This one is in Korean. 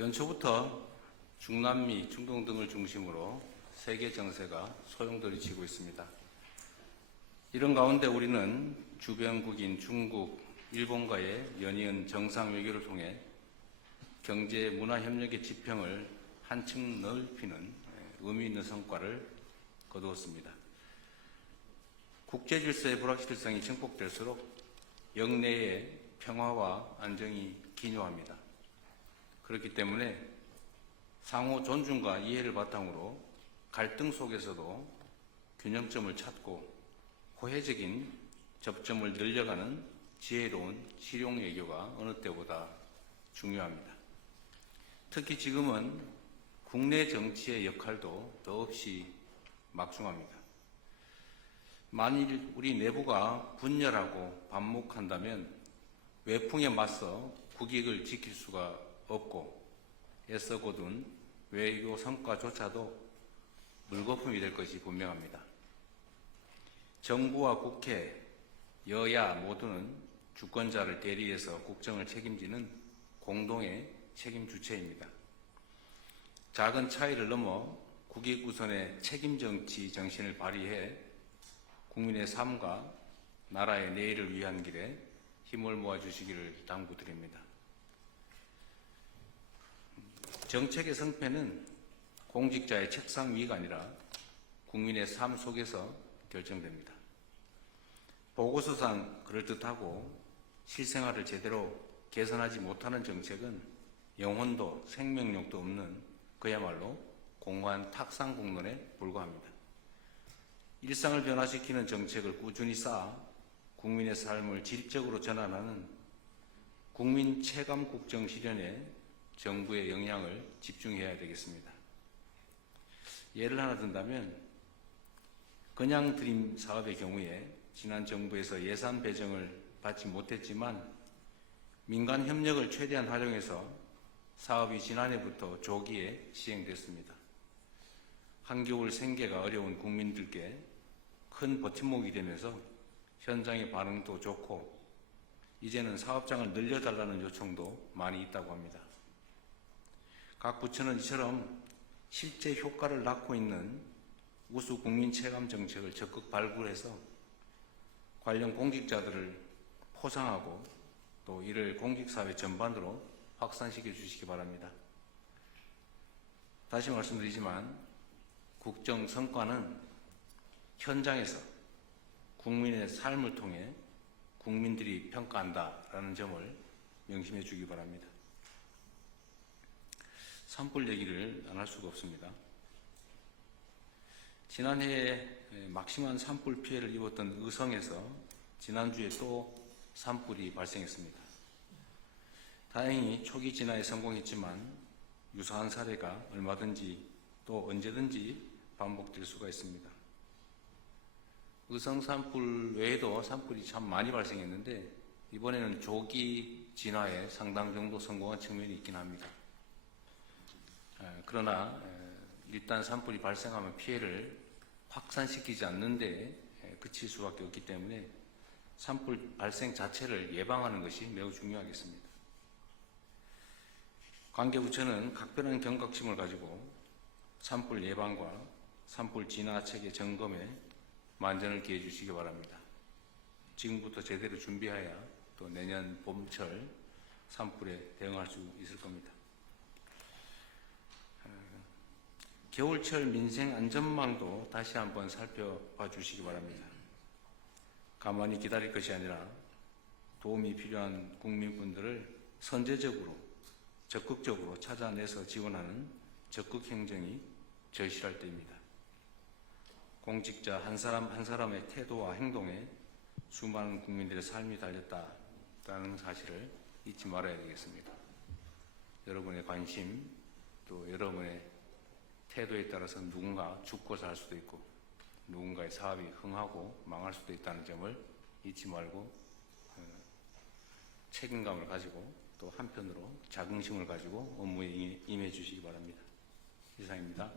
연초부터 중남미, 중동 등을 중심으로 세계 정세가 소용돌이치고 있습니다. 이런 가운데 우리는 주변국인 중국, 일본과의 연이은 정상 외교를 통해 경제, 문화 협력의 지평을 한층 넓히는 의미 있는 성과를 거두었습니다. 국제 질서의 불확실성이 증폭될수록 영내의 평화와 안정이 기묘합니다. 그렇기 때문에 상호 존중과 이해를 바탕으로 갈등 속에서도 균형점을 찾고 호혜적인 접점을 늘려가는 지혜로운 실용 외교가 어느 때보다 중요합니다. 특히 지금은 국내 정치의 역할도 더없이 막중합니다. 만일 우리 내부가 분열하고 반목한다면 외풍에 맞서 국익을 지킬 수가 없고 애써 거둔 외교 성과조차도 물거품이 될 것이 분명합니다. 정부와 국회, 여야 모두는 주권자를 대리해서 국정을 책임지는 공동의 책임 주체입니다. 작은 차이를 넘어 국익 우선의 책임 정치 정신을 발휘해 국민의 삶과 나라의 내일을 위한 길에 힘을 모아주시기를 당부드립니다. 정책의 성패는 공직자의 책상 위가 아니라 국민의 삶 속에서 결정됩니다. 보고서상 그럴듯하고 실생활을 제대로 개선하지 못하는 정책은 영혼도 생명력도 없는 그야말로 공허한 탁상 공론에 불과합니다. 일상을 변화시키는 정책을 꾸준히 쌓아 국민의 삶을 질적으로 전환하는 국민 체감 국정 실현에 정부의 역량을 집중해야 되겠습니다. 예를 하나 든다면 그냥 드림 사업의 경우에 지난 정부에서 예산 배정을 받지 못했지만 민간 협력을 최대한 활용해서 사업이 지난해부터 조기에 시행됐습니다. 한겨울 생계가 어려운 국민들께 큰 버팀목이 되면서 현장의 반응도 좋고 이제는 사업장을 늘려달라는 요청도 많이 있다고 합니다. 각 부처는 이처럼 실제 효과를 낳고 있는 우수 국민 체감 정책을 적극 발굴해서 관련 공직자들을 포상하고 또 이를 공직사회 전반으로 확산시켜 주시기 바랍니다. 다시 말씀드리지만 국정 성과는 현장에서 국민의 삶을 통해 국민들이 평가한다라는 점을 명심해 주기 바랍니다. 산불 얘기를 안 할 수가 없습니다. 지난해에 막심한 산불 피해를 입었던 의성에서 지난주에 또 산불이 발생했습니다. 다행히 초기 진화에 성공했지만 유사한 사례가 얼마든지 또 언제든지 반복될 수가 있습니다. 의성 산불 외에도 산불이 참 많이 발생했는데 이번에는 조기 진화에 상당 정도 성공한 측면이 있긴 합니다. 그러나 일단 산불이 발생하면 피해를 확산시키지 않는데 그칠 수밖에 없기 때문에 산불 발생 자체를 예방하는 것이 매우 중요하겠습니다. 관계부처는 각별한 경각심을 가지고 산불 예방과 산불 진화 체계 점검에 만전을 기해 주시기 바랍니다. 지금부터 제대로 준비해야 또 내년 봄철 산불에 대응할 수 있을 겁니다. 겨울철 민생 안전망도 다시 한번 살펴봐 주시기 바랍니다. 가만히 기다릴 것이 아니라 도움이 필요한 국민분들을 선제적으로 적극적으로 찾아내서 지원하는 적극 행정이 절실할 때입니다. 공직자 한 사람 한 사람의 태도와 행동에 수많은 국민들의 삶이 달렸다는 사실을 잊지 말아야 되겠습니다. 여러분의 관심 또 여러분의 태도에 따라서 누군가 죽고 살 수도 있고 누군가의 사업이 흥하고 망할 수도 있다는 점을 잊지 말고 책임감을 가지고 또 한편으로 자긍심을 가지고 업무에 임해 주시기 바랍니다. 이상입니다.